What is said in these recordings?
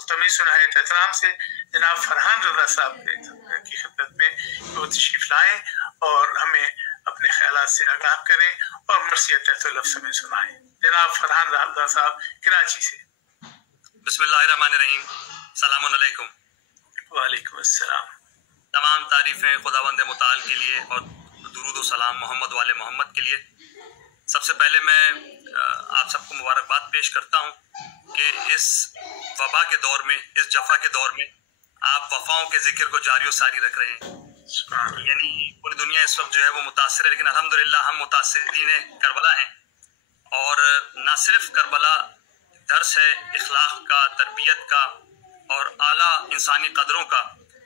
मुस्तमी सुनायत एहतराम से जनाब फरहान रजा साहब की खिदमत में वो तशरीफ लाएं और हमें अपने ख्यालात से आगाह करें और मरसियत लफ्ज़ में सुनाएं। जनाब फरहान रजा साहब कराची से। बिस्मिल्लाहिर्रहमानिर्रहीम। सलामुन अलैकुम। वालेकुम अस्सलाम। तमाम तारीफ़ें खुदावंद मुताल के लिए और दुरूद व सलाम मोहम्मद वाले मोहम्मद के लिए। सबसे पहले मैं आप सबको मुबारकबाद पेश करता हूँ कि इस वबा के दौर में, इस जफ़ा के दौर में आप वफ़ाओं के ज़िक्र को जारी व सारी रख रहे हैं। यानी पूरी दुनिया इस वक्त जो है वो मुतासिर है, लेकिन अल्हम्दुलिल्लाह हम मुतासिरीन करबला हैं। और ना सिर्फ करबला दर्स है इखलाक का, तरबियत का और आला इंसानी कदरों का,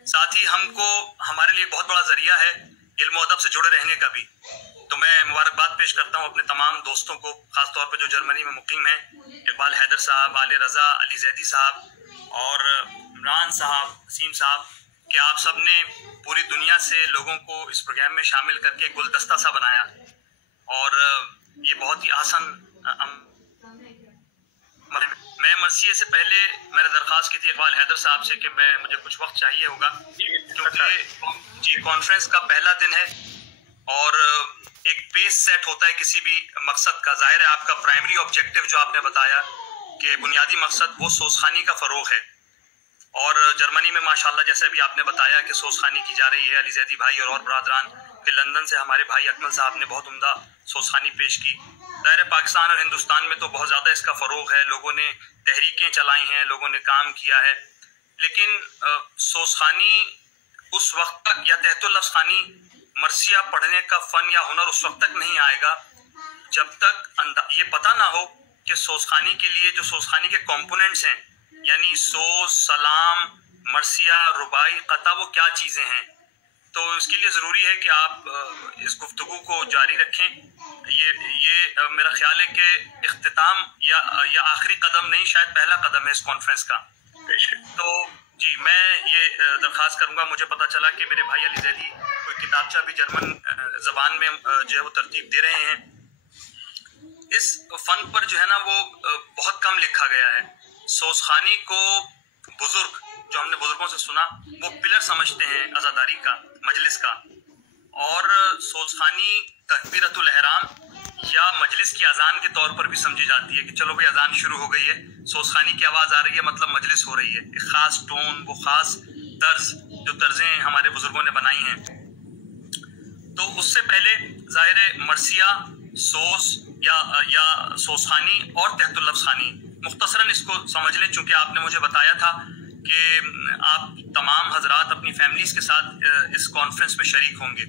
साथ ही हमको हमारे लिए बहुत बड़ा ज़रिया है इल्म व अदब से जुड़े रहने का भी। तो मैं मुबारकबाद पेश करता हूँ अपने तमाम दोस्तों को, ख़ास तौर पर जो जर्मनी में मुकीम हैं, इकबाल हैदर साहब, आले रज़ा, अली जैदी साहब और इमरान साहब, वसीम साहब, कि आप सब ने पूरी दुनिया से लोगों को इस प्रोग्राम में शामिल करके एक गुलदस्ता सा बनाया। और ये बहुत ही आसान मैं मरसिए से पहले मैंने दरख्वास्त की थी इकबाल हैदर साहब से कि मुझे कुछ वक्त चाहिए होगा, क्योंकि जी कॉन्फ्रेंस का पहला दिन है और एक पेस सेट होता है किसी भी मकसद का। जाहिर है आपका प्राइमरी ऑब्जेक्टिव जो आपने बताया कि बुनियादी मकसद वो सोजखानी का फ़रोग है। और जर्मनी में माशाल्लाह जैसे अभी आपने बताया कि सोजखानी की जा रही है, अली जैदी भाई और बरादरान के लंदन से हमारे भाई अकमल साहब ने बहुत उम्दा सोजखानी पेश की। दायरे पाकिस्तान और हिंदुस्तान में तो बहुत ज़्यादा इसका फ़रोग है, लोगों ने तहरीकें चलाई हैं, लोगों ने काम किया है, लेकिन सोजखानी उस वक्त तक या तहतुल लफ्ज़ खानी मरसिया पढ़ने का फ़न या हुनर उस वक्त तक नहीं आएगा जब तक ये पता ना हो कि सोजखानी के लिए जो सोजखानी के कंपोनेंट्स हैं, यानी सोज, सलाम, मरसिया, रुबाई, कता, वो क्या चीज़ें हैं। तो इसके लिए ज़रूरी है कि आप इस गुफ्तगू को जारी रखें। ये मेरा ख्याल है कि इख्तिताम या आखिरी कदम नहीं, शायद पहला कदम है इस कॉन्फ्रेंस का। तो जी मैं ये दरख्वास्त करूँगा। मुझे पता चला कि मेरे भाई अली जैदी कोई किताबचा भी जर्मन ज़बान में जो है वो तरतीब दे रहे हैं। इस फ़न पर जो है ना वो बहुत कम लिखा गया है। सोजखानी को बुजुर्ग, जो हमने बुजुर्गों से सुना, वो पिलर समझते हैं अज़ादारी का, मजलिस का। और सोजखानी तकबीरतुल एहराम या मजलिस की अजान के तौर पर भी समझी जाती है कि चलो भाई अजान शुरू हो गई है, सोजखानी की आवाज़ आ रही है, मतलब मजलिस हो रही है। एक ख़ास टोन, वो ख़ास तर्ज, जो तर्जें हमारे बुजुर्गों ने बनाई हैं। तो उससे पहले ज़ाहिर है मरसिया, सोस या सोजखानी और तहतुल लफ्ज़ खानी, मुख्तसरन इसको समझ लें, चूँकि आपने मुझे बताया था कि आप तमाम हजरात अपनी फैमिलीज़ के साथ इस कॉन्फ्रेंस में शरीक होंगे।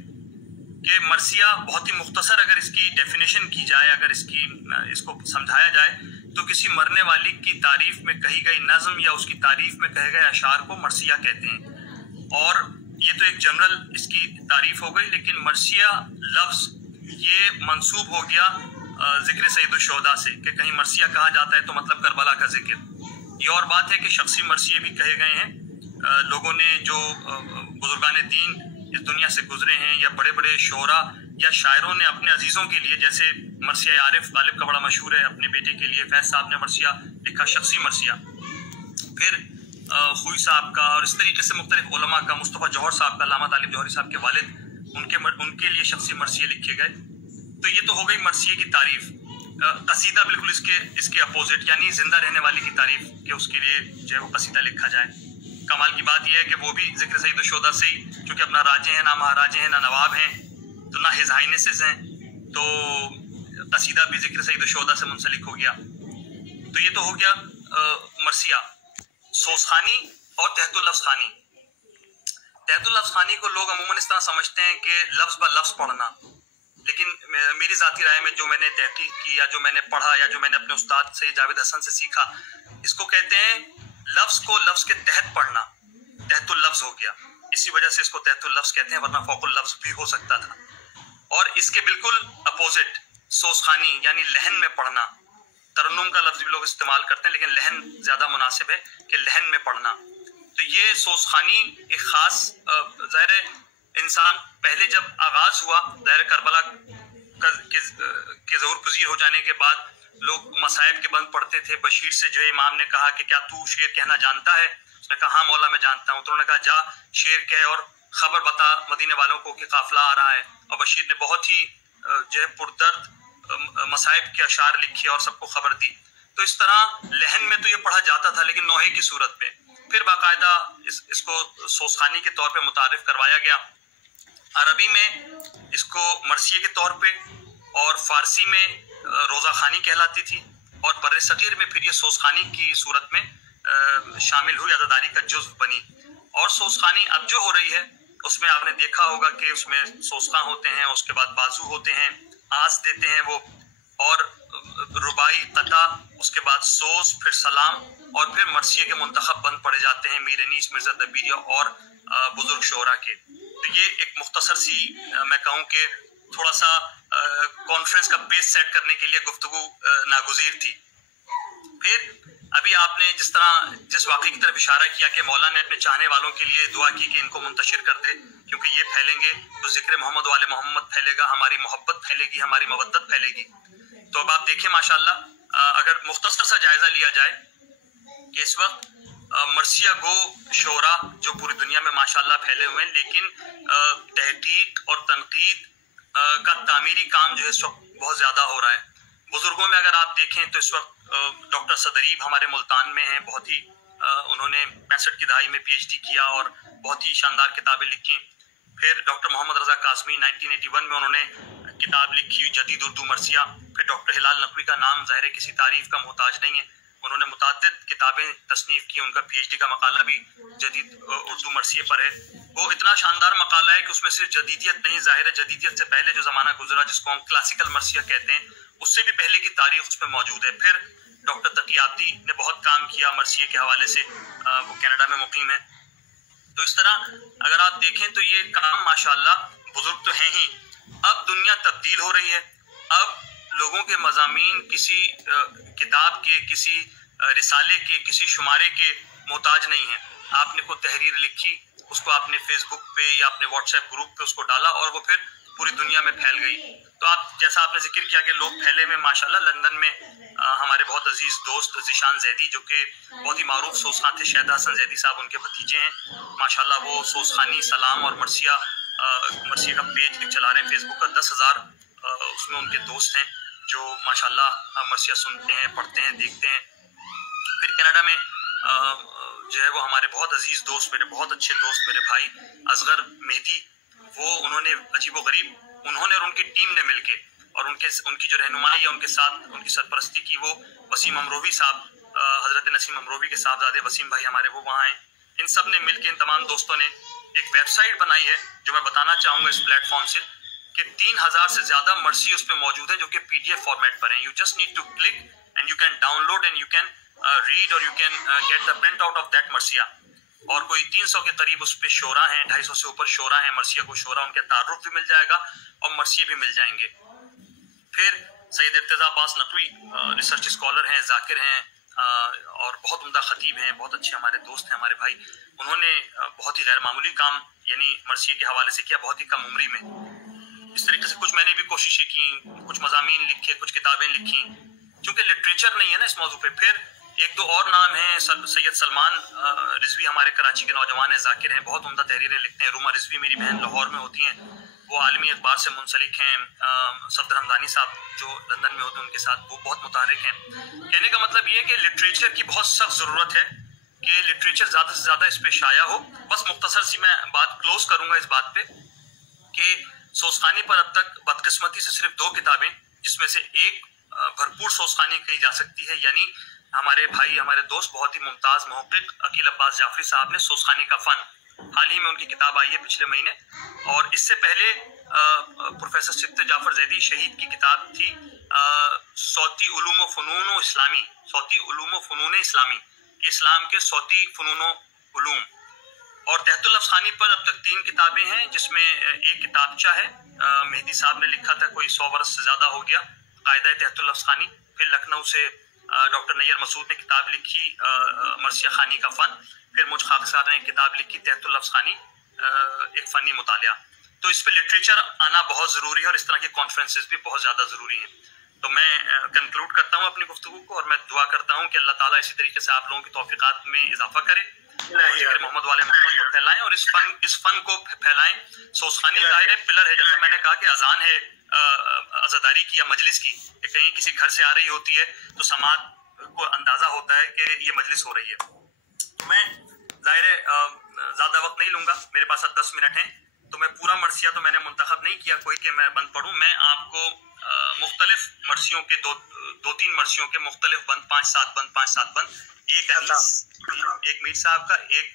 कि मरसिया बहुत ही मुख्तसर अगर इसकी डेफिनेशन की जाए, अगर इसको समझाया जाए, तो किसी मरने वाली की तारीफ़ में कही गई नज़म या उसकी तारीफ़ में कहे गए अशार को मरसिया कहते हैं। और ये तो एक जनरल इसकी तारीफ़ हो गई, लेकिन मरसिया लफ्ज़ ये मंसूब हो गया ज़िक्र सैयदुश्शोहदा से कि कहीं मरसिया कहा जाता है तो मतलब करबला का जिक्र। ये और बात है कि शख्सी मरसिए भी कहे गए हैं लोगों ने जो बुजुर्गान दीन इस दुनिया से गुजरे हैं, या बड़े बड़े शोरा या शायरों ने अपने अजीज़ों के लिए, जैसे मरसिया आरिफ गालिब का बड़ा मशहूर है, अपने बेटे के लिए फैज़ साहब ने मरसिया लिखा, शख्सी मरसिया। फिर खुई साहब का, और इस तरीके से मुख्तलिफ उलमा का, मुस्तफ़ा जौहर साहब का, अल्लामा तालिब जौहरी साहब के वालिद, उनके लिए शख्सी मरसिए लिखे गए। तो ये तो हो गई मरसिए की तारीफ़। कसीदा बिल्कुल इसके अपोजिट, यानी ज़िंदा रहने वाले की तारीफ़, कि उसके लिए जो है वो कसीदा लिखा जाए। कमाल की बात यह है कि वो भी ज़िक्र सैयदुश्शोहदा से ही, चूँकि अपना राजे हैं, ना महाराजे हैं, ना नवाब हैं, तो ना हिज़ हाइनेसेस हैं, तो कसीदा भी ज़िक्र सैयदुश्शोहदा से मुंसलिक हो गया। तो ये तो हो गया मरसिया, सोजखानी और तहतुल लफ्ज़ खानी। तहतुल लफ्ज़ खानी को लोग अमूमन इस तरह समझते हैं कि लफ्ज़ ब लफ्ज़ पढ़ना, लेकिन मेरी ज़ाती राय में जो मैंने तहकीक की, या जो मैंने पढ़ा, या जो मैंने अपने उस्ताद सैयद जावेद हसन से सीखा, इसको कहते हैं लफ्ज़ को लफ्ज़ के तहत पढ़ना। तहतुल लफ्ज़ हो गया, इसी वजह से इसको तहतुल लफ्ज़ कहते हैं, वरना फौकुल लफ्ज़ भी हो सकता था। और इसके बिल्कुल अपोजिट सोजखानी, यानी लहन में पढ़ना। तरन्नुम का लफ्ज़ भी लोग इस्तेमाल करते हैं, लेकिन लहन ज़्यादा मुनासिब है कि लहन में पढ़ना। तो ये सोजखानी एक ख़ास, ज़ाहिर है इंसान पहले जब आगाज़ हुआ, ज़ाहिर करबला के ज़हूर पज़ीर हो जाने के बाद लोग मसाइब के बंद पढ़ते थे। बशीर से जो है इमाम ने कहा कि क्या तू शेर कहना जानता है? उसने कहा हाँ मौला मैं जानता हूँ। तो उन्होंने कहा जा शेर कह और खबर बता मदीने वालों को कि काफिला आ रहा है। और बशीर ने बहुत ही जो है पुरदर्द मसाइब के अशार लिखे और सबको खबर दी। तो इस तरह लहन में तो ये पढ़ा जाता था, लेकिन नोहे की सूरत में। फिर बाकायदा इसको सोसखानी के तौर पे मुतारिफ करवाया गया। अरबी में इसको मरसिये के तौर पे और फारसी में रोज़ा खानी कहलाती थी, और बर्रे सगीर में फिर ये सोसखानी की सूरत में शामिल हुई, अज़ादारी का जुज़्व बनी। और सोसखानी अब जो हो रही है उसमें आपने देखा होगा कि उसमें सोसखा होते हैं, उसके बाद बाजू होते हैं, आस देते हैं वो, और रुबाई कता, उसके बाद सोस, फिर सलाम, और फिर मरसिये के मुंतखब बंद पड़े जाते हैं मीर अनीस, मिर्ज़ा दबीरिया और बुजुर्ग शोरा के। तो ये एक मुख्तसर सी मैं कहूँ कि थोड़ा सा कॉन्फ्रेंस का पेस सेट करने के लिए गुफ्तगू नागुज़ीर थी। फिर अभी आपने जिस वाक़े की तरफ इशारा किया कि मौला ने अपने चाहने वालों के लिए दुआ की कि इनको मुंतशिर कर दे, क्योंकि ये फैलेंगे तो ज़िक्र मोहम्मद वाले मोहम्मद फैलेगा, हमारी मोहब्बत फैलेगी, हमारी मवद्दत फैलेगी। तो अब आप देखें माशाल्लाह, अगर मुख्तसर सा जायज़ा लिया जाए कि इस वक्त मरसिया गो शोरा जो पूरी दुनिया में माशाल्लाह फैले हुए हैं, लेकिन तहकीक और तनकीद का तामीरी काम जो है इस वक्त बहुत ज़्यादा हो रहा है। बुजुर्गों में अगर आप देखें तो इस वक्त डॉक्टर सदरीब हमारे मुल्तान में हैं, बहुत ही उन्होंने 65 की दहाई में PhD किया और बहुत ही शानदार किताबें लिखी। फिर डॉक्टर मोहम्मद रज़ा काज़मी 1981 में उन्होंने किताब लिखी जदीद उर्दू मरसिया। फिर डॉक्टर हिलाल नकवी का नाम ज़ाहिर किसी तारीफ का मोहताज नहीं है, उन्होंने मुताद्दिद किताबें तसनीफ़ की। उनका PhD का मकाला भी जदीद उर्दू मरसिये पर है। वो इतना शानदार मकाला है कि उसमें सिर्फ जदीदियत नहीं, ज़ाहिर है जदीदियत से पहले जो ज़माना गुजरा जिसको हम क्लासिकल मरसिया कहते हैं, उससे भी पहले की तारीख उसमें मौजूद है। फिर डॉक्टर तकियाब्दी ने बहुत काम किया मरसिये के हवाले से, वो कनाडा में मुकीम है। तो इस तरह अगर आप देखें तो ये काम माशाल्लाह बुजुर्ग तो हैं ही। अब दुनिया तब्दील हो रही है, अब लोगों के मज़ामीन किसी किताब के, किसी रिसाले के, किसी शुमारे के मोहताज नहीं है। आपने कोई तहरीर लिखी, उसको आपने फेसबुक पे या अपने व्हाट्सएप ग्रुप पे उसको डाला और वो फिर पूरी दुनिया में फैल गई। तो आप जैसा आपने जिक्र किया कि लोग फैले हुए माशाल्लाह। लंदन में हमारे बहुत अजीज दोस्त ज़ीशान ज़ैदी जो कि बहुत ही मारूफ सोसखान थे, शहदा हसन ज़ैदी साहब उनके भतीजे हैं माशाल्लाह। वो सोसखानी, सलाम और मरसिया का पेज चला रहे हैं फेसबुक का। 10,000 उसमें उनके दोस्त हैं जो माशाल्लाह मरसिया सुनते हैं, पढ़ते हैं, देखते हैं। फिर कनाडा में जो है वो हमारे बहुत अजीज दोस्त, मेरे बहुत अच्छे दोस्त, मेरे भाई असगर मेहदी, वो उन्होंने अजीब व गरीब उन्होंने और उनकी टीम ने मिलके और उनकी जो रहनुमाई है उनके साथ उनकी सरपरस्ती की, वो वसीम अमरोवी साहब, हज़रत नसीम अमरोवी के साहबजादे वसीम भाई हमारे वो वहाँ हैं। इन सब ने मिलके, इन तमाम दोस्तों ने एक वेबसाइट बनाई है जो मैं बताना चाहूँगा इस प्लेटफॉर्म से कि 3,000 से ज़्यादा मरसी उस पर मौजूद है जो कि PDF फॉर्मेट पर हैं। You just need to click and you can download and you can read और you can get the print out of that मरसिया। और कोई 300 के करीब उस पर शोरा हैं, 250 से ऊपर शोरा हैं। मरसिया को शोरा उनके तारुफ भी मिल जाएगा और मरसिये भी मिल जाएंगे। फिर सैयद इर्तिज़ा अब्बास नकवी रिसर्च स्कॉलर हैं, जाकिर हैं और बहुत उम्दा खतीब हैं, बहुत अच्छे हमारे दोस्त हैं, हमारे भाई। उन्होंने बहुत ही गैर मामूली काम यानी मरसिये के हवाले से किया, बहुत ही कम उम्री में। इस तरीके से कुछ मैंने भी कोशिशें की, कुछ मज़ामीन लिखे, कुछ किताबें लिखी, क्योंकि लिटरेचर नहीं है ना इस मौजू पे। फिर एक दो और नाम हैं, सैयद सलमान रिजवी हमारे कराची के नौजवान हैं, जाकिर हैं, बहुत उम्दा तहरीरें लिखते हैं। रुमा रिजवी मेरी बहन लाहौर में होती हैं, वो आलमी अखबार से मुंसलिक हैं। सफदर हमदानी साहब जो लंदन में होते हैं उनके साथ वो बहुत मुतारिक हैं। कहने का मतलब ये है कि लिटरेचर की बहुत सख्त ज़रूरत है कि लिटरेचर ज़्यादा से ज़्यादा इस पर शाया हो। बस मुख्तसर सी मैं बात क्लोज करूँगा इस बात पे कि सोसखानी पर अब तक बदकिस्मती से सिर्फ 2 किताबें, जिसमें से एक भरपूर सोसखानी कही जा सकती है, यानी हमारे भाई, हमारे दोस्त, बहुत ही मुमताज़ मुहक़्क़िक़ अकील अब्बास जाफरी साहब ने सोसखानी का फ़न, हाल ही में उनकी किताब आई है पिछले महीने। और इससे पहले प्रोफेसर सिद्ध जाफर ज़ैदी शहीद की किताब थी सौती उलूम व फ़नून इस्लामी, सौती उलूम व फ़नून इस्लामी, कि इस्लाम के सौती फ़नून उलूम। और तहतुल लफ्ज़ खानी पर अब तक 3 किताबें हैं, जिसमें एक किताबचा है मेहदी साहब ने लिखा था, कोई 100 बरस से ज़्यादा हो गया, कायदा तहतुल लफ्ज़ खानी। फिर लखनऊ से डॉक्टर नैयर मसूद ने किताब लिखी मरसिया खानी का फ़न। फिर मुझ खाकसार ने एक किताब लिखी तहतुल लफ्ज़ खानी, एक फ़नी मुतालिया। तो इस पर लिटरेचर आना बहुत ज़रूरी है और इस तरह के कॉन्फ्रेंसेस भी बहुत ज़्यादा ज़रूरी हैं। تو میں کنکلوڈ کرتا ہوں اپنی گفتگو کو، اور میں دعا کرتا ہوں کہ اللہ تعالیٰ اسی طریقے سے آپ لوگوں کی توفیقات میں اضافہ کرے، ذکر محمد والے محمد کو پھیلائیں اور اس فن کو پھیلائیں. سوسخانی ظاہر ہے پلر ہے، جیسے میں نے کہا کہ اذان ہے عزاداری کی یا مجلس کی، کہ کہیں کسی گھر سے آ رہی ہوتی ہے تو سماعت کو اندازہ ہوتا ہے کہ یہ مجلس ہو رہی ہے. تو میں ظاہر ہے زیادہ وقت نہیں لوں گا، میرے پاس 10 منٹ ہیں، تو میں پورا مرثیہ تو میں نے منتخب نہیں کیا کوئی کہ میں بند پڑھوں. میں آپ کو مختلف مرثیوں کے دو تین مرثیوں کے مختلف بند، 5-7 بند، ایک میر صاحب کا، ایک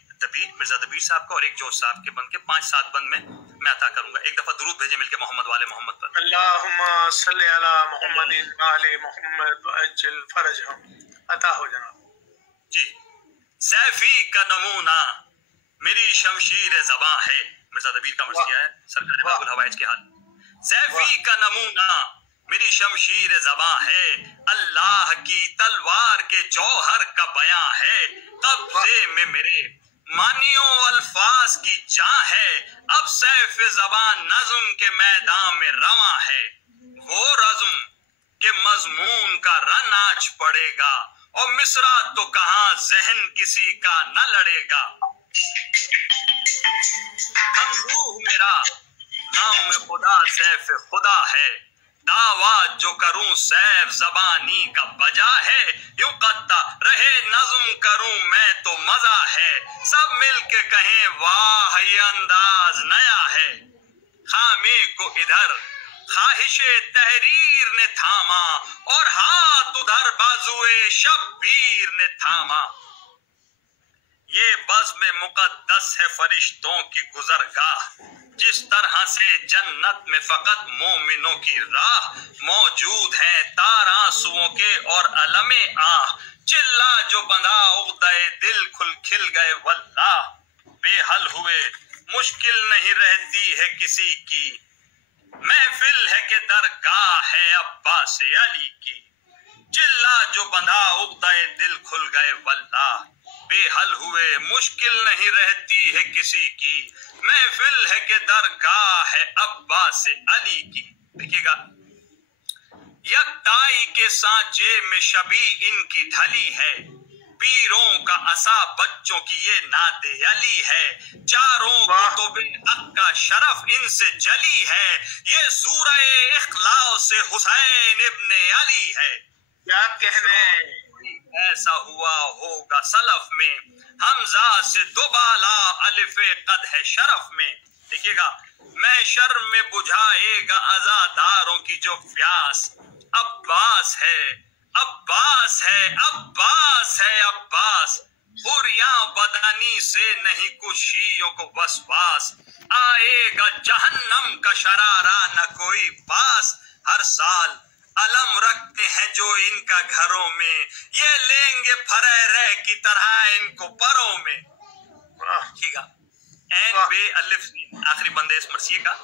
مرزا دبیر صاحب کا، اور ایک جوش صاحب کے بند کے 5-7 بند میں عطا کروں گا. ایک دفعہ درود بھیجے مل کے محمد والے محمد پر. اللہم صلی علی محمد وعلی محمد وعجل فرجہم. عطا ہو جناب. جی. سیفی کا نمونہ میری شمشیر زباں ہے، مرزا دبیر کا مرثیہ ہے، سرکار باب الحوائج کے حال. سیفی کا نمونہ میری شمشیر زباں ہے، اللہ کی تلوار کے جوہر کا بیاں ہے، قبضے میں میرے مانیوں الفاظ کی جاں ہے، اب سیف زبان نظم کے میدان میں رواں ہے. وہ رزم کہ مضمون کا رن آج پڑے گا، اور مصرع تو کہاں ذہن کسی کا نہ لڑے گا. اندوہ میرا نام خدا سیف خدا ہے، دعویٰ جو کروں سیف زبانی کا بجا ہے. یوں قطع رہے نظم کروں میں تو مزہ ہے، سب مل کے کہیں واہ یہ انداز نیا ہے. خامے کو ادھر خواہش تحریر نے تھاما، اور ہاتھ ادھر بازوئے شبیر نے تھاما. یہ بزم مقدس ہے فرشتوں کی گزرگاہ، جس طرح سے جنت میں فقط مومنوں کی راہ. موجود ہیں تار آنسوؤں کے اور علم آہ، چلا جو بندھا عقدہ دل کھل گئے واللہ. بے حل ہوئے مشکل نہیں رہتی ہے کسی کی، محفل ہے کہ درگاہ ہے عباس علی کی. چلا جو بندھا عقدہ دل کھل گئے واللہ، بے حل ہوئے مشکل نہیں رہتی ہے کسی کی، محفل ہے کہ درگاہ ہے عباس علی کی. دیکھیے گا، یکتائی کے سانچے میں شبی ان کی ڈھلی ہے، پیروں کا عصا بچوں کی یہ ناد علی ہے. چاروں کتب حق کا شرف ان سے جلی ہے، یہ سورہ اخلاص سے حسین ابن علی ہے. کیا کہنے ایسا ہوا ہوگا سلف میں، حمزہ سے دوبالا الف قد ہے شرف میں. دیکھیے گا، محشر میں بجھائے گا عزاداروں کی جو پیاس، عباس ہے عباس ہے عباس ہے عباس. حریاں بدنی سے نہیں کچھ شیعوں کو وسواس، آئے گا جہنم کا شرارہ نہ کوئی پاس. ہر سال علم رکھتے ہیں جو ان کا گھروں میں، یہ لیں گے پھریرے کی طرح ان کو پروں میں. ٹھیک ہے، این بے الف آخری بندے اس مرثیے کا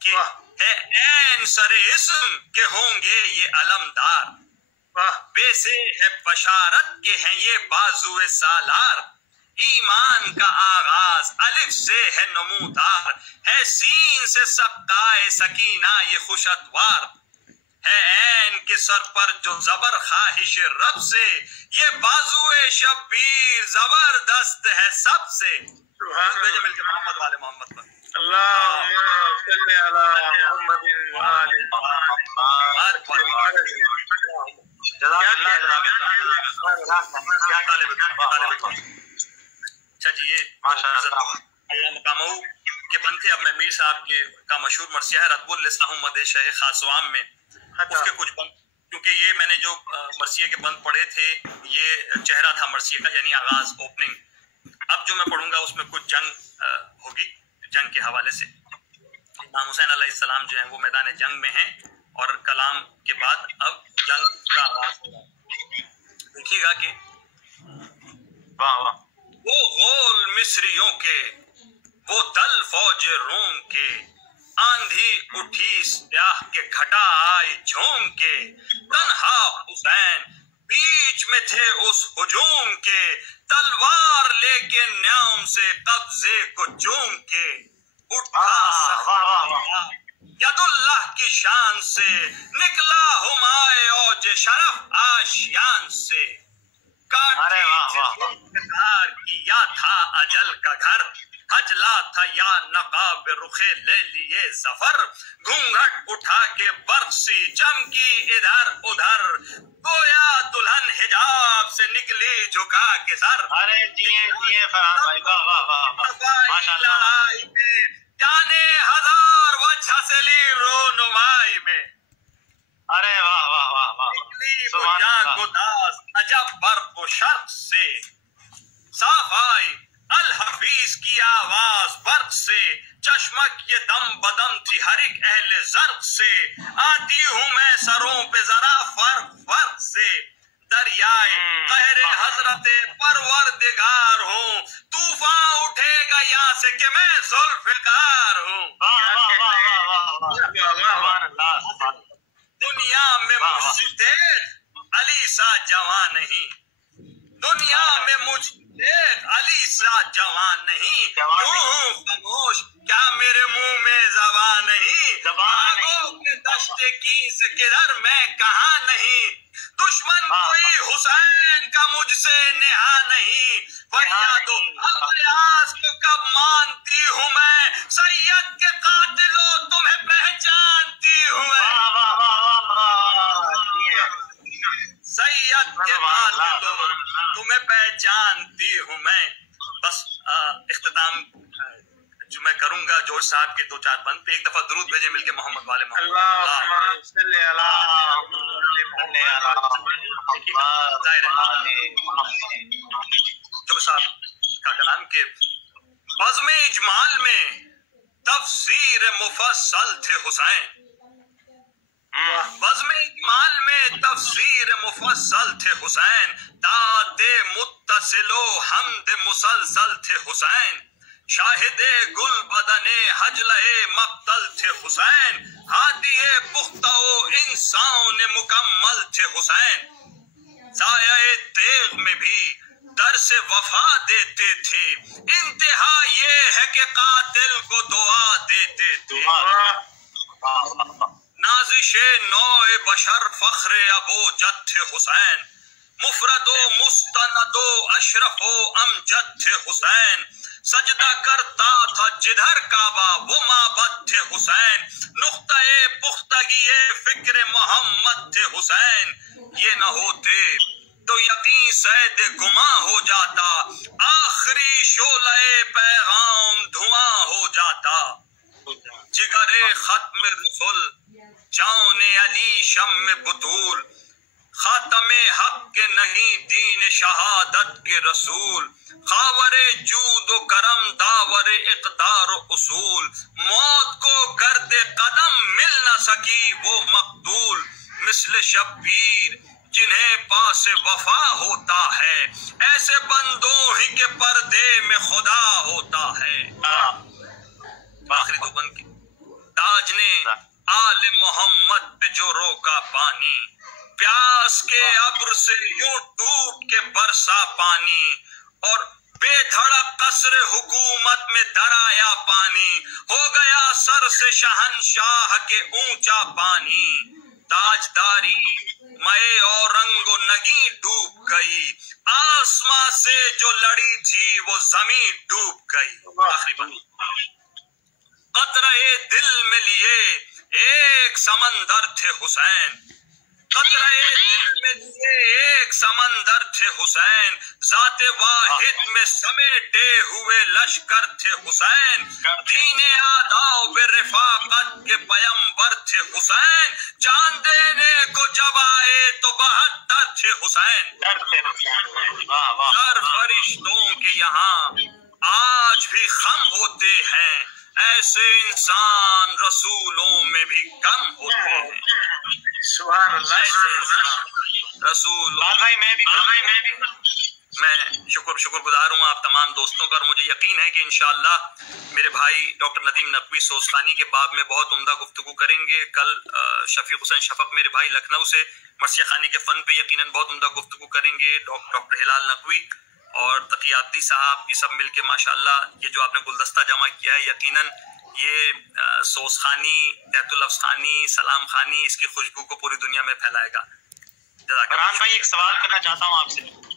کہ ہے این سر اسم کے ہوں گے یہ علمدار، بے سے ہے بشارت کے ہیں یہ بازو سالار. ایمان کا آغاز الف سے ہے نمودار، ہے سین سے سقائے سکینہ یہ خوش اتوار. ہے عین کے سر پر جو زبر خواہش رب سے، یہ بازوئے شبیر زبردست ہے سب سے. بھیجے مل کے محمد والے محمد پر. اللہم صلی علی محمد وعلی اچھا جی، یہ مقامہ کے بند تھے. اب میں میر صاحب کا مشہور مرثیہ ہے رتب اللسان مدح شیخ خاصوام میں، اس کے کچھ بند، کیونکہ یہ میں نے جو مرثیے کے بند پڑھے تھے یہ چہرہ تھا مرثیے کا، یعنی آغاز، اوپننگ. اب جو میں پڑھوں گا اس میں کچھ جنگ ہوگی، جنگ کے حوالے سے. امام حسین علیہ السلام جو ہیں وہ میدان جنگ میں ہیں، اور کلام کے بعد اب جنگ کا آغاز ہوگا. دیکھیے گا کہ وہ غول مصریوں کے، وہ دل فوج روم کے، آندھی اٹھی سیاہ کے گھٹا آئی جھوم کے، تنہا حسین بیچ میں تھے اس ہجوم کے، تلوار لے کے نیام سے قبضے کو چوم کے. اٹھا यदुल्लाह की शान से निकला हुमाए औज शरफ आशियान से। कांटेदार किया था अजल का घर, हजला था या नकाब रुखे ले लिए जफर। घूंघट उठा के बरसी चमकी इधर उधर, गोया दुल्हन हिजाब से निकली झुका के सर। अरे दिए फरहान भाई, वाह वाह वाह माशाल्लाह। लड़ाई में जाने हजार वजह से ली रोनुमाई में। अरे वाह वाह वाह वाह, निकली वो जागुदास अजब बर्फ शर्क से। साफ आई अल हफीज की आवाज बर्क से, चश्मक ये दम बदम थी हर एक अहले जर्क से। आती हूँ मैं सरों पे जरा फर्क फर्क से, दरियाए कहरे हजरते परवरदिगार हूँ। तूफान उठेगा यहाँ से कि मैं जुल्फिकार हूँ। दुनिया में मुझसे अली सा जवान नहीं, दुनिया में मुझसे अली सा जवान नहीं। हूँ खामोश क्या मेरे मुंह में ज़बान नहीं। भागो के दश्ते की से किधर मैं कहाँ नहीं। दुश्मन कोई हुसैन का मुझसे नेहा नहीं। फरियादो अलियास को कब मानती हूँ मैं, सैयद के कातिलों तुम्हें पहचानती हूँ मैं। सैयद के कातिलों तुम्हें पहचानती हूँ मैं। बस इख्तिताम जो मैं करूंगा जोश साहब के दो चार बंद पे, एक दफा दुरूद भेजे मिलके मोहम्मद वाले जोश साहब का कलाम के बज़्म इजमाल में तफसीर मुफस्सल थे हुसैन। बज़्म इजमाल में तफसीर मुफस्सल थे हुसैन। दादे मुत्तसिलो हमद मुसलसल थे हुसैन। शाहिदे गुल बदने हजले मक्तल थे हुसैन। हादिये पुख्ताओ इंसान मुकम्मल थे हुसैन। साये तेग में भी दर्स वफा देते थे। इंतहा ये है कि कातिल को दुआ देते थे। नाजिशे नौए बशर फख्रे अबो जद थे हुसैन। मुफरदो मुस्तनदो अशरफो अमजद थे हुसैन। सजदा करता था जिधर काबा वो माबद थे हुसैन। नुक्ता-ए पुख्तगी फिक्र मोहम्मद थे हुसैन। ये न होते तो यकीन सैद गुमा हो जाता। आखिरी शोले पैगाम धुआं हो जाता। जिगरे खत्म रसूल जाने अली शम बुतूल। खातमे हक के नहीं दीन शहादत के रसूल। खावरे जूद व करम दावरे इक़दार व उसूल। मौत को गर्दे कदम मिल न सकी वो मकतूल। मिस्ल शब्बीर जिन्हें पास वफा होता है, ऐसे बंदों ही के पर्दे में खुदा होता है। आखिरी दो बंद की। ताज ने आले मोहम्मद पे जो रोका पानी, प्यास के अब्र से यूं टूट के बरसा पानी। और बेधड़क कसरे हुकूमत में दराया पानी। हो गया सर से शहनशाह के ऊंचा पानी। ताजदारी मए और रंगो नगी डूब गई। आसमां से जो लड़ी थी वो जमीन डूब गई। आखिरी बात। कतरे दिल में लिए एक समंदर थे हुसैन। कतरे दिल में लिए एक समंदर थे हुसैन। जाते वाहिद में समेटे हुए लश्कर थे हुसैन। दीने आदाओ बेरिफाकत के पैगंबर थे हुसैन। जान देने को जब आए तो 72 थे हुसैन। सर फरिश्तों के यहाँ आज भी खम होते हैं, ऐसे इंसान रसूलों में भी कम होते हैं। रसूल भाई मैं शुक्रगुजार हूँ आप तमाम दोस्तों का। और मुझे यकीन है कि इंशाअल्लाह मेरे भाई डॉक्टर नदीम नकवी सोस्तानी के बाब में बहुत उम्दा गुफ्तगू करेंगे। कल शफीक हुसैन शफक मेरे भाई लखनऊ से मरसिया खानी के फन पे यकीनन बहुत उम्दा गुफ्तगू करेंगे। डॉक्टर हिलाल नकवी और तकियाती साहब, ये सब मिलके माशाअल्लाह ये जो आपने गुलदस्ता जमा किया है, यकीनन یہ سوس خانی، تحت اللفظ خانی، سلام خانی اس کی خوشبو کو پوری دنیا میں پھیلائے گا. فرحان بھائی ایک سوال کرنا چاہتا ہوں آپ سے.